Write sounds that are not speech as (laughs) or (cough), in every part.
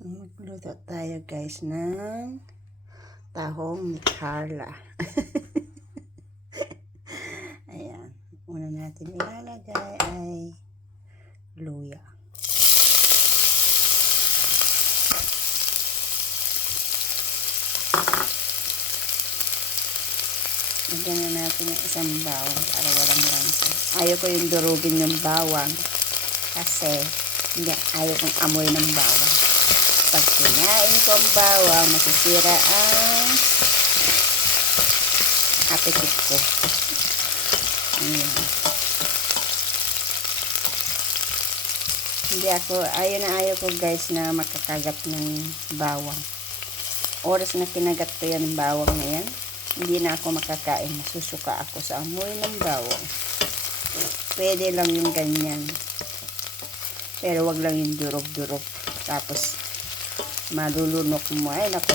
Magluto tayo guys ng tahong ni Carla. (laughs) Ayan. Una natin ilalagay ay luya. Lagyan na natin yung isang bawang para walang lansa. Ayaw yung durugin yung bawang kasi hindi, ayaw kong amoy ng bawang. Pag kinain ko ang bawang, masisira ang appetit ko. Ayan. Hindi ako, ayaw na ayaw ko guys na makakagat ng bawang. Oras na kinagat ko yan bawang na yan, hindi na ako makakain. Masusuka ako sa amoy ng bawang. Pwede lang yung ganyan. Pero wag lang yung durog-durog. Tapos, malulunok mo. Ay, nako.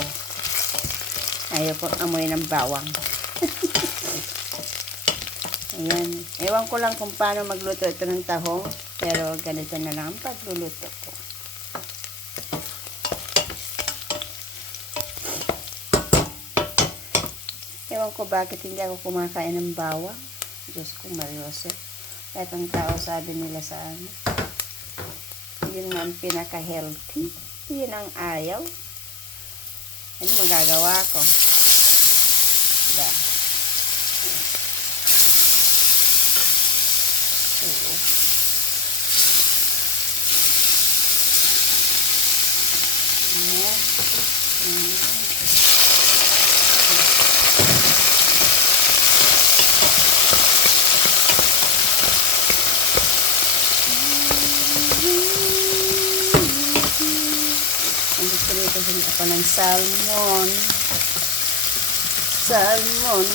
Ayaw ko amoy ng bawang. (laughs) Ayan. Ewan ko lang kung paano magluto ito ng tahong. Pero ganito na lang ang pagluluto ko. Ewan ko bakit hindi ako kumakain ng bawang. Diyos ko, Mariose. Kahit ang tao sabi nila sa ano. Yun nga ang pinaka-healthy. Yun ang ayaw. Ano magagawa ko? Diba? Oo. Ayan. Ayan. Din ako ng salmon. Salmon.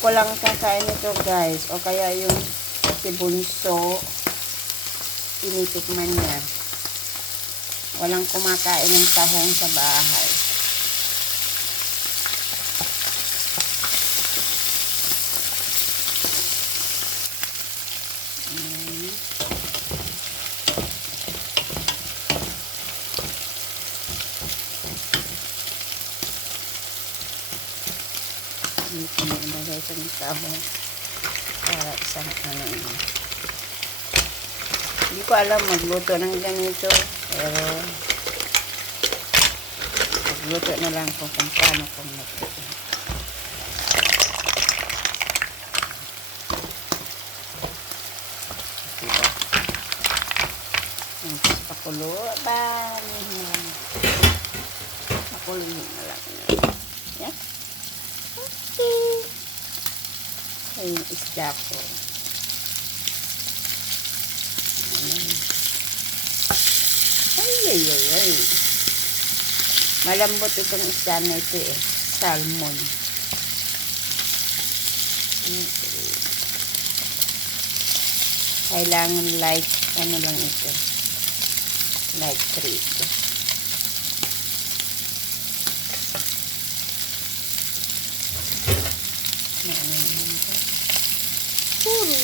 Ako lang kakain ito guys. O kaya yung si Bunso, tinitikman niya. Walang kumakain ng tahong sa bahay. Mm. Dito na ilagay ito ng tahong para isang ano yun. Hindi ko alam magluto ng ganito. Pero magluto na lang ko kung paano kung magluto. Diba? Pakulo ba? Pakuloyin na lang. Yan. Okay. Ay, yung isda ko. Ay, ay, ay, ay. Malambot itong isda na ito eh. Salmon. Kailangan light, ano lang ito. Light 3 ito. Na ano naman ito? Puro.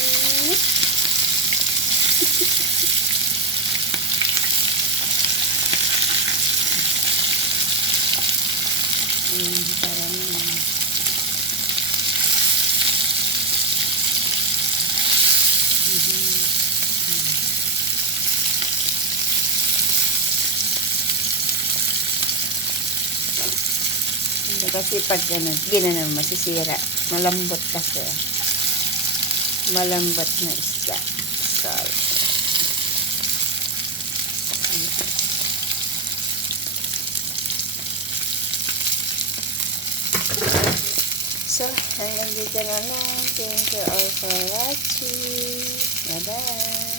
Ayan, para naman. Hindi kasi pag ano, ginanon masisira. Malambot kasi. Malambot na isda. Salt. So, hanggang dito na lang. Thank you all for watching. Bye-bye.